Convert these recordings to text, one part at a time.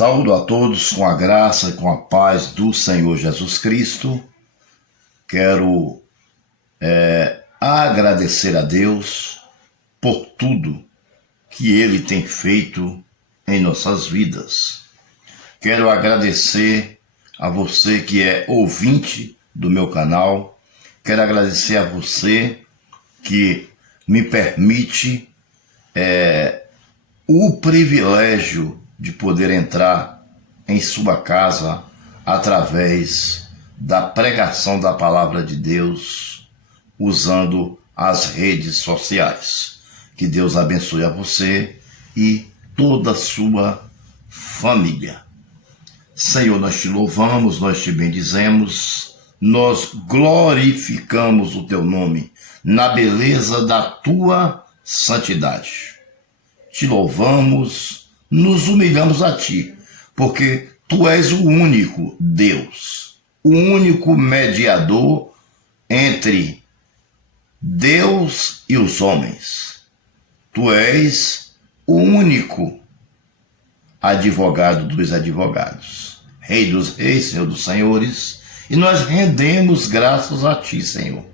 Saúdo a todos com a graça e com a paz do Senhor Jesus Cristo. Quero agradecer a Deus por tudo que Ele tem feito em nossas vidas. Quero agradecer a você que é ouvinte do meu canal. Quero agradecer a você que me permite o privilégio de poder entrar em sua casa através da pregação da palavra de Deus, usando as redes sociais. Que Deus abençoe a você e toda a sua família. Senhor, nós te louvamos, nós te bendizemos, nós glorificamos o teu nome na beleza da tua santidade. Te louvamos, nos humilhamos a ti, porque tu és o único Deus, o único mediador entre Deus e os homens. Tu és o único advogado dos advogados, Rei dos reis, Senhor dos senhores, e nós rendemos graças a ti, Senhor,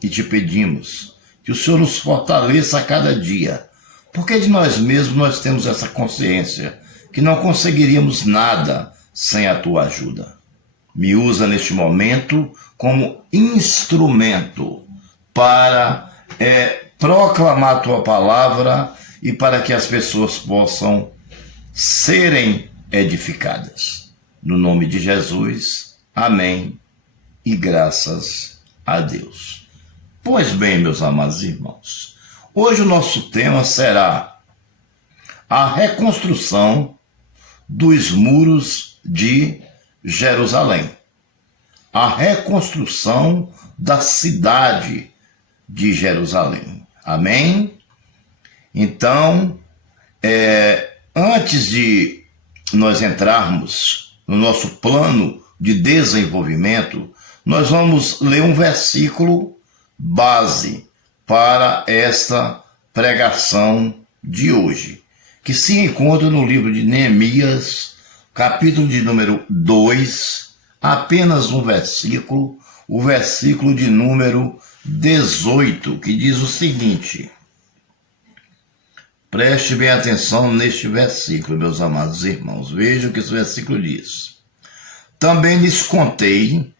e te pedimos que o Senhor nos fortaleça a cada dia, porque de nós mesmos nós temos essa consciência que não conseguiríamos nada sem a tua ajuda. Me usa neste momento como instrumento para proclamar a tua palavra e para que as pessoas possam serem edificadas. No nome de Jesus, amém e graças a Deus. Pois bem, meus amados irmãos, hoje o nosso tema será a reconstrução dos muros de Jerusalém. A reconstrução da cidade de Jerusalém. Amém? Então, antes de nós entrarmos no nosso plano de desenvolvimento, nós vamos ler um versículo base para esta pregação de hoje, que se encontra no livro de Neemias, capítulo de número 2, apenas um versículo, o versículo de número 18, que diz o seguinte. Preste bem atenção neste versículo, meus amados irmãos. Vejam o que esse versículo diz. Também lhes contei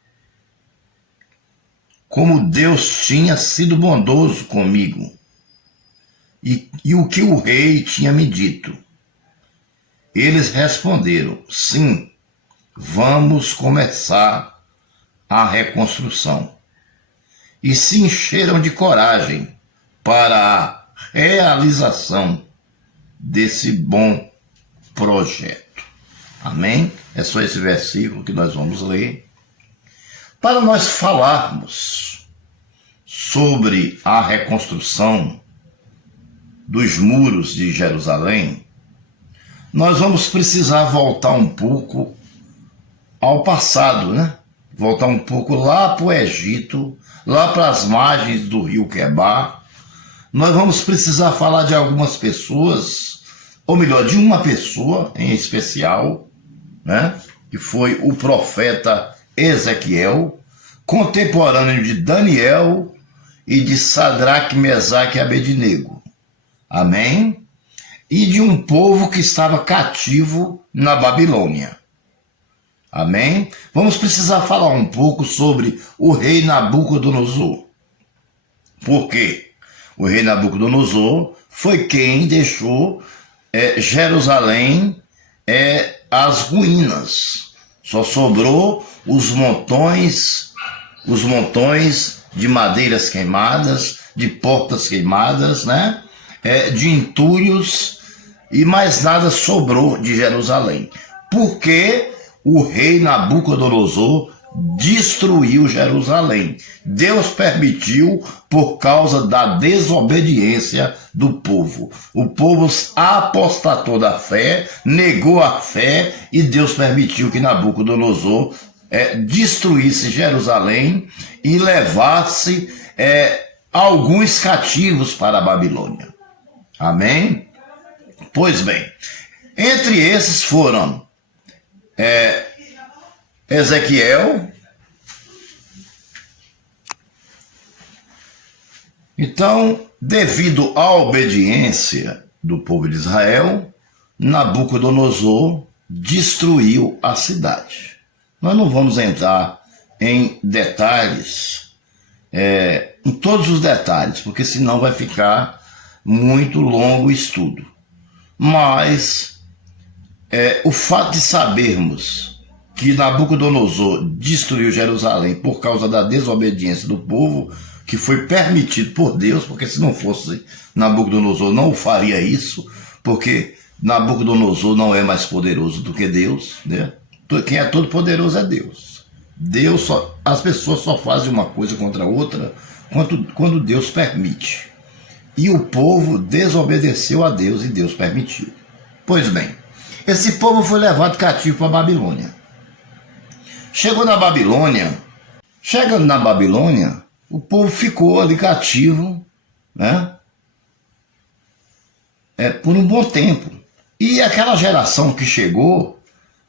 como Deus tinha sido bondoso comigo e o que o rei tinha me dito. Eles responderam, sim, vamos começar a reconstrução. E se encheram de coragem para a realização desse bom projeto. Amém? É só esse versículo que nós vamos ler. Para nós falarmos sobre a reconstrução dos muros de Jerusalém, nós vamos precisar voltar um pouco ao passado, né? Voltar um pouco lá para o Egito, lá para as margens do rio Quebar. Nós vamos precisar falar de algumas pessoas, ou melhor, de uma pessoa em especial, né? Que foi o profeta Ezequiel, contemporâneo de Daniel e de Sadraque, Mesaque e Abednego. Amém? E de um povo que estava cativo na Babilônia. Amém? Vamos precisar falar um pouco sobre o rei Nabucodonosor. Por quê? O rei Nabucodonosor foi quem deixou Jerusalém às ruínas. Só sobrou os montões de madeiras queimadas, de portas queimadas, né? De entulhos, e mais nada sobrou de Jerusalém. Porque o rei Nabucodonosor destruiu Jerusalém. Deus permitiu por causa da desobediência do povo. O povo apostatou da fé, negou a fé, e Deus permitiu que Nabucodonosor destruísse Jerusalém e levasse alguns cativos para a Babilônia. Amém? Pois bem, entre esses foram Ezequiel. Então, devido à obediência do povo de Israel, Nabucodonosor destruiu a cidade. Nós não vamos entrar em detalhes, em todos os detalhes, porque senão vai ficar muito longo o estudo. Mas o fato de sabermos que Nabucodonosor destruiu Jerusalém por causa da desobediência do povo, que foi permitido por Deus, porque se não fosse Nabucodonosor não faria isso, porque Nabucodonosor não é mais poderoso do que Deus, né? Quem é todo poderoso é Deus. As pessoas só fazem uma coisa contra a outra quando Deus permite. E o povo desobedeceu a Deus e Deus permitiu. Pois bem, esse povo foi levado cativo para a Babilônia. Chegando na Babilônia, o povo ficou ali cativo, né? Por um bom tempo. E aquela geração que chegou,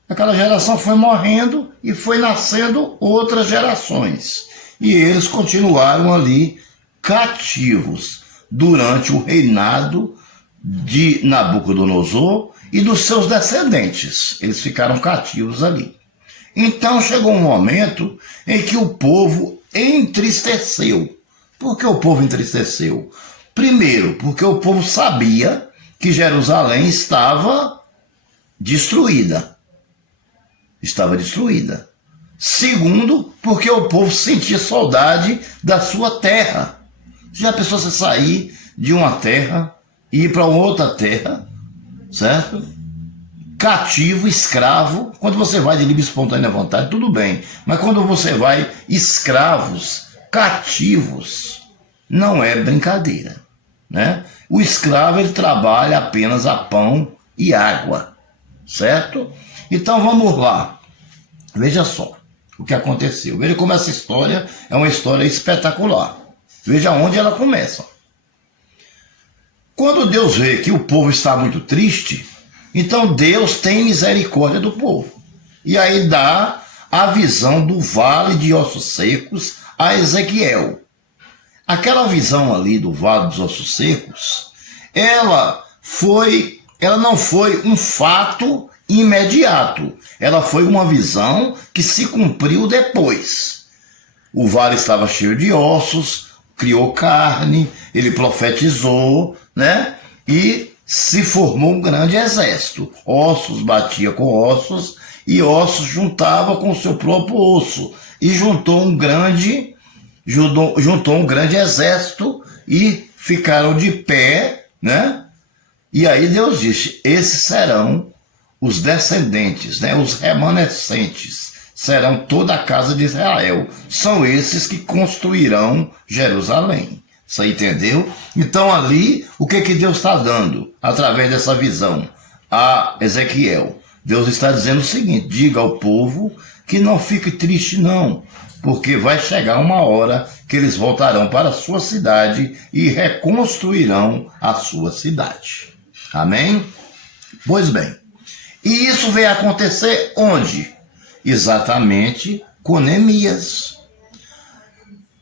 aquela geração foi morrendo e foi nascendo outras gerações. E eles continuaram ali cativos durante o reinado de Nabucodonosor e dos seus descendentes. Eles ficaram cativos ali. Então chegou um momento em que o povo entristeceu. Por que o povo entristeceu? Primeiro, porque o povo sabia que Jerusalém estava destruída. Segundo, porque o povo sentia saudade da sua terra. Já pensou você sair de uma terra e ir para outra terra, certo? Cativo, escravo. Quando você vai de livre e espontânea vontade, tudo bem. Mas quando você vai escravos, cativos, não é brincadeira, né? O escravo, ele trabalha apenas a pão e água, certo? Então vamos lá. Veja só o que aconteceu. Veja como essa história é uma história espetacular. Veja onde ela começa. Quando Deus vê que o povo está muito triste, então Deus tem misericórdia do povo. E aí dá a visão do vale de ossos secos a Ezequiel. Aquela visão ali do vale dos ossos secos, ela não foi um fato imediato. Ela foi uma visão que se cumpriu depois. O vale estava cheio de ossos, criou carne, ele profetizou, né? E se formou um grande exército. Ossos batia com ossos e ossos juntava com o seu próprio osso. E juntou um grande exército e ficaram de pé, né? E aí Deus disse: esses serão os descendentes, né? Os remanescentes, serão toda a casa de Israel. São esses que construirão Jerusalém. Você entendeu? Então ali, o que Deus está dando através dessa visão a Ezequiel? Deus está dizendo o seguinte: diga ao povo que não fique triste não, porque vai chegar uma hora que eles voltarão para a sua cidade e reconstruirão a sua cidade. Amém? Pois bem, e isso veio acontecer onde? Exatamente com Neemias.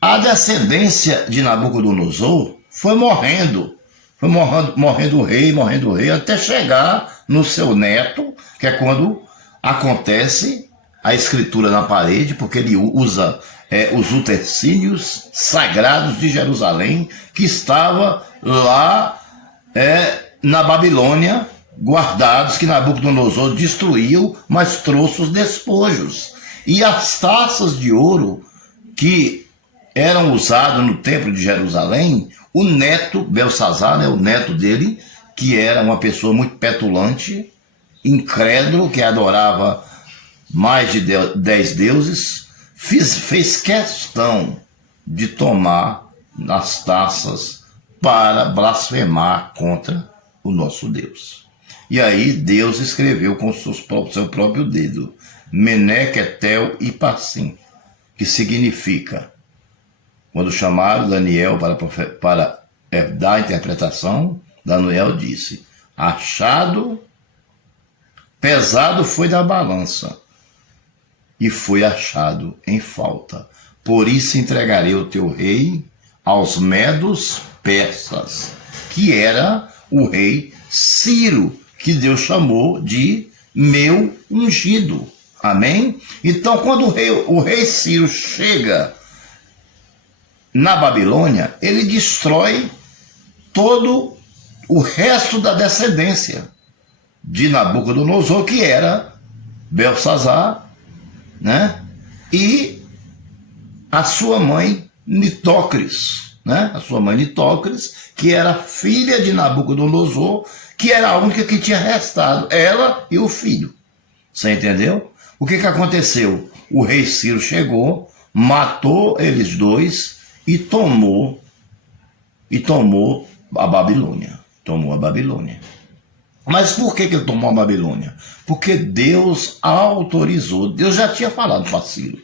A descendência de Nabucodonosor foi morrendo o rei, até chegar no seu neto, que é quando acontece a escritura na parede, porque ele usa os utensílios sagrados de Jerusalém, que estava lá na Babilônia, guardados, que Nabucodonosor destruiu, mas trouxe os despojos. E as taças de ouro que eram usadas no templo de Jerusalém, o neto, Belsazar, né, o neto dele, que era uma pessoa muito petulante, incrédulo, que adorava mais de 10 deuses, fez questão de tomar as taças para blasfemar contra o nosso Deus. E aí Deus escreveu com o seu próprio dedo, Meneque, Etel e Parsim, que significa, quando chamaram Daniel para dar a interpretação, Daniel disse: achado, pesado foi da balança, e foi achado em falta. Por isso entregarei o teu rei aos medos persas, que era o rei Ciro, que Deus chamou de meu ungido. Amém? Então, quando o rei Ciro chega na Babilônia, ele destrói todo o resto da descendência de Nabucodonosor, que era Belsazar, né? E a sua mãe Nitócris, né? A sua mãe Nitócris, que era filha de Nabucodonosor, que era a única que tinha restado, ela e o filho. Você entendeu? O que aconteceu? O rei Ciro chegou, matou eles dois e tomou a Babilônia. Tomou a Babilônia. Mas por que ele tomou a Babilônia? Porque Deus autorizou. Deus já tinha falado para Ciro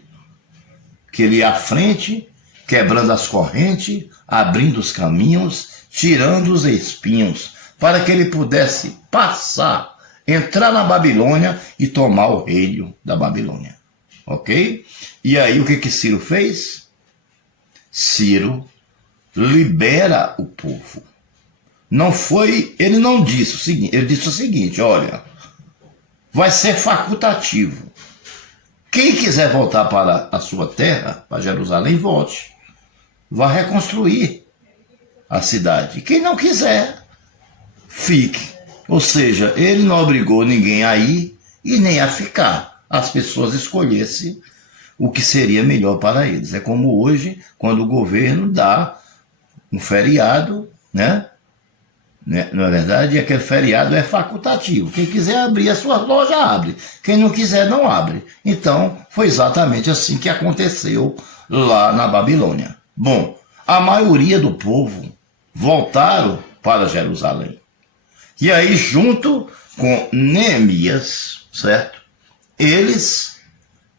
que ele ia à frente, quebrando as correntes, abrindo os caminhos, tirando os espinhos, para que ele pudesse passar, entrar na Babilônia e tomar o reino da Babilônia. Ok? E aí o que Ciro fez? Ciro libera o povo. Ele não disse o seguinte, ele disse o seguinte: olha, vai ser facultativo. Quem quiser voltar para a sua terra, para Jerusalém, volte. Vai reconstruir a cidade. Quem não quiser, fique. Ou seja, ele não obrigou ninguém a ir e nem a ficar. As pessoas escolhessem o que seria melhor para eles. É como hoje, quando o governo dá um feriado, né? Na verdade, aquele feriado é facultativo. Quem quiser abrir a sua loja, abre. Quem não quiser, não abre. Então, foi exatamente assim que aconteceu lá na Babilônia. Bom, a maioria do povo voltaram para Jerusalém. E aí, junto com Neemias, certo? Eles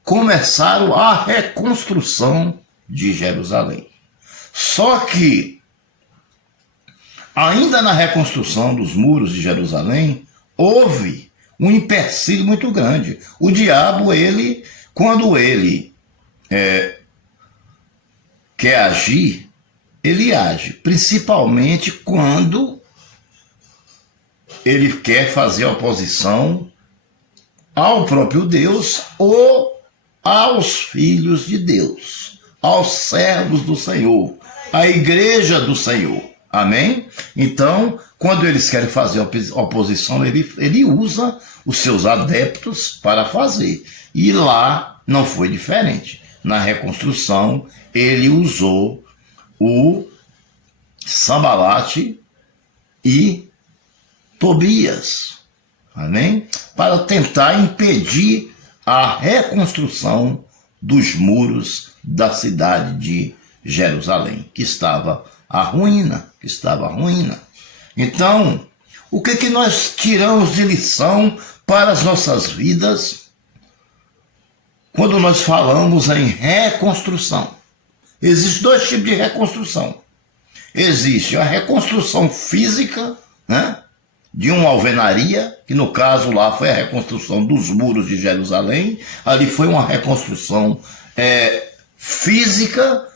começaram a reconstrução de Jerusalém. Só que ainda na reconstrução dos muros de Jerusalém, houve um empecilho muito grande. O diabo, quando ele quer agir, ele age, principalmente quando ele quer fazer oposição ao próprio Deus ou aos filhos de Deus, aos servos do Senhor, à igreja do Senhor. Amém? Então, quando eles querem fazer oposição, ele usa os seus adeptos para fazer. E lá não foi diferente. Na reconstrução, ele usou o Sambalate e Tobias, amém? Para tentar impedir a reconstrução dos muros da cidade de Jerusalém, que estava a ruína. Então, o que nós tiramos de lição para as nossas vidas quando nós falamos em reconstrução? Existem dois tipos de reconstrução. Existe a reconstrução física, né, de uma alvenaria, que no caso lá foi a reconstrução dos muros de Jerusalém. Ali foi uma reconstrução física,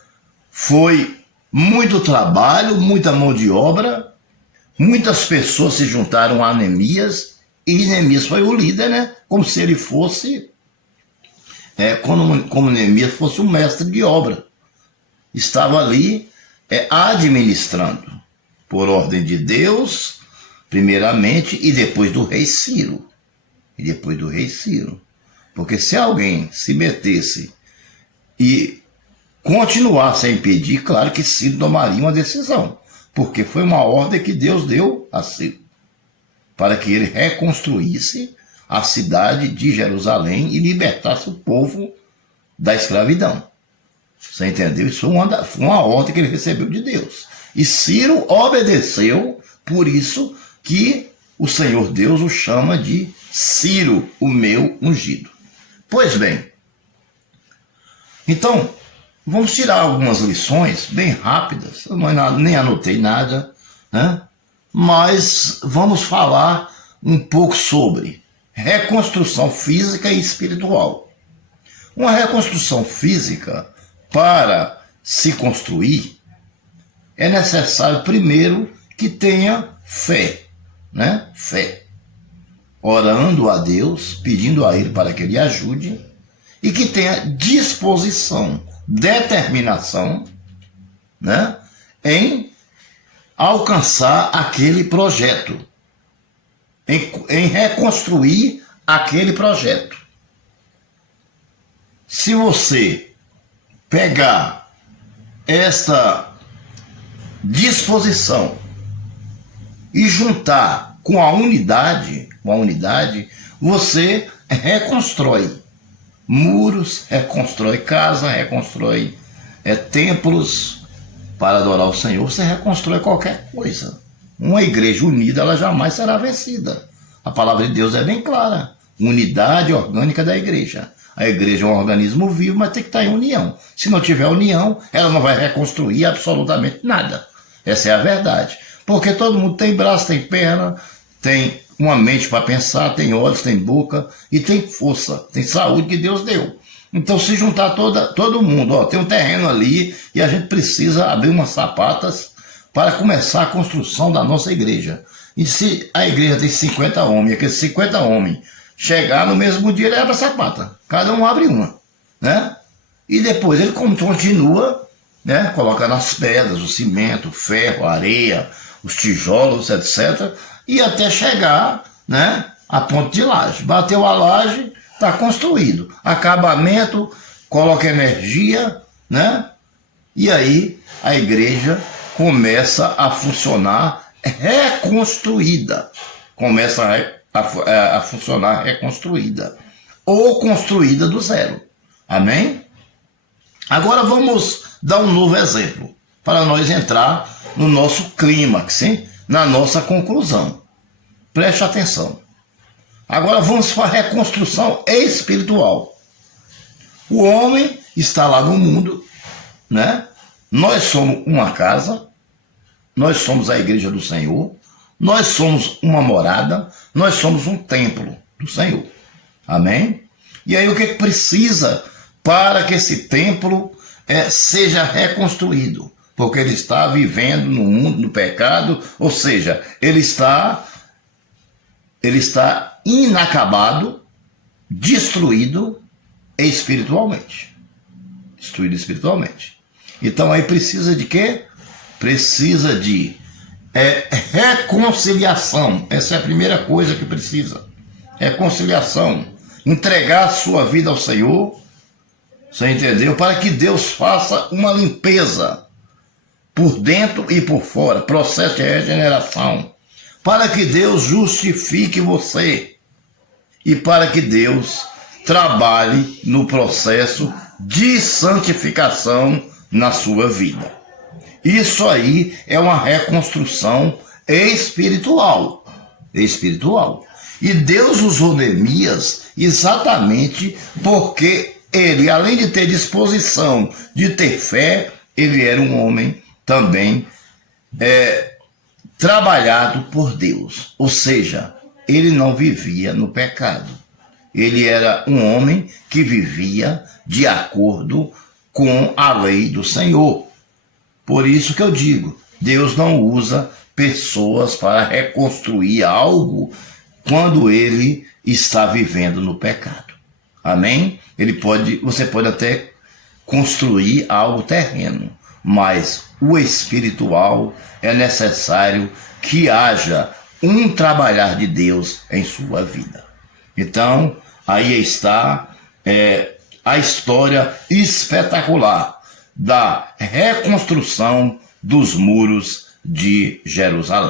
foi muito trabalho, muita mão de obra, muitas pessoas se juntaram a Neemias, e Neemias foi o líder, né? Como se ele fosse, como Neemias fosse um mestre de obra. Estava ali administrando, por ordem de Deus, primeiramente, e depois do rei Ciro. Porque se alguém se metesse e continuasse a impedir, claro que Ciro tomaria uma decisão, porque foi uma ordem que Deus deu a Ciro, para que ele reconstruísse a cidade de Jerusalém e libertasse o povo da escravidão. Você entendeu? Isso foi uma ordem que ele recebeu de Deus. E Ciro obedeceu, por isso que o Senhor Deus o chama de Ciro, o meu ungido. Pois bem, então, vamos tirar algumas lições bem rápidas. Eu nem anotei nada, né? Mas vamos falar um pouco sobre reconstrução física e espiritual. Uma reconstrução física, para se construir, é necessário primeiro que tenha fé, né? Fé. Orando a Deus, pedindo a Ele para que Ele ajude, e que tenha disposição, determinação, né? Em alcançar aquele projeto, em reconstruir aquele projeto. Se você pegar esta disposição e juntar com a unidade, você reconstrói muros, reconstrói casa, reconstrói templos para adorar o Senhor, você reconstrói qualquer coisa. Uma igreja unida, ela jamais será vencida. A palavra de Deus é bem clara. Unidade orgânica da igreja. A igreja é um organismo vivo, mas tem que estar em união. Se não tiver união, ela não vai reconstruir absolutamente nada. Essa é a verdade. Porque todo mundo tem braço, tem perna, tem uma mente para pensar, tem olhos, tem boca e tem força, tem saúde que Deus deu. Então, se juntar todo mundo, ó, tem um terreno ali e a gente precisa abrir umas sapatas para começar a construção da nossa igreja. E se a igreja tem 50 homens, aqueles 50 homens chegar no mesmo dia, ele abre a sapata. Cada um abre uma, né? E depois ele continua, né? Colocando as pedras, o cimento, o ferro, a areia, os tijolos, etc. E até chegar, né? A ponto de laje. Bateu a laje, está construído. Acabamento, coloca energia, né? E aí a igreja começa a funcionar reconstruída. Começa a funcionar reconstruída. Ou construída do zero. Amém? Agora vamos dar um novo exemplo. Para nós entrar no nosso clímax, hein? Na nossa conclusão. Preste atenção. Agora vamos para a reconstrução espiritual. O homem está lá no mundo, né? Nós somos uma casa, nós somos a igreja do Senhor, nós somos uma morada, nós somos um templo do Senhor. Amém? E aí o que precisa para que esse templo seja reconstruído? Porque ele está vivendo no mundo, no pecado, ou seja, ele está inacabado, destruído espiritualmente. Destruído espiritualmente. Então aí precisa de quê? Precisa de reconciliação. Essa é a primeira coisa que precisa. Reconciliação. Entregar a sua vida ao Senhor, você entendeu? Para que Deus faça uma limpeza por dentro e por fora, processo de regeneração, para que Deus justifique você e para que Deus trabalhe no processo de santificação na sua vida. Isso aí é uma reconstrução espiritual. E Deus usou Neemias exatamente porque ele, além de ter disposição, de ter fé, ele era um homem também trabalhado por Deus. Ou seja, ele não vivia no pecado. Ele era um homem que vivia de acordo com a lei do Senhor. Por isso que eu digo, Deus não usa pessoas para reconstruir algo quando ele está vivendo no pecado. Amém? Você pode até construir algo terreno, mas o espiritual é necessário que haja um trabalhar de Deus em sua vida. Então, aí está a história espetacular da reconstrução dos muros de Jerusalém.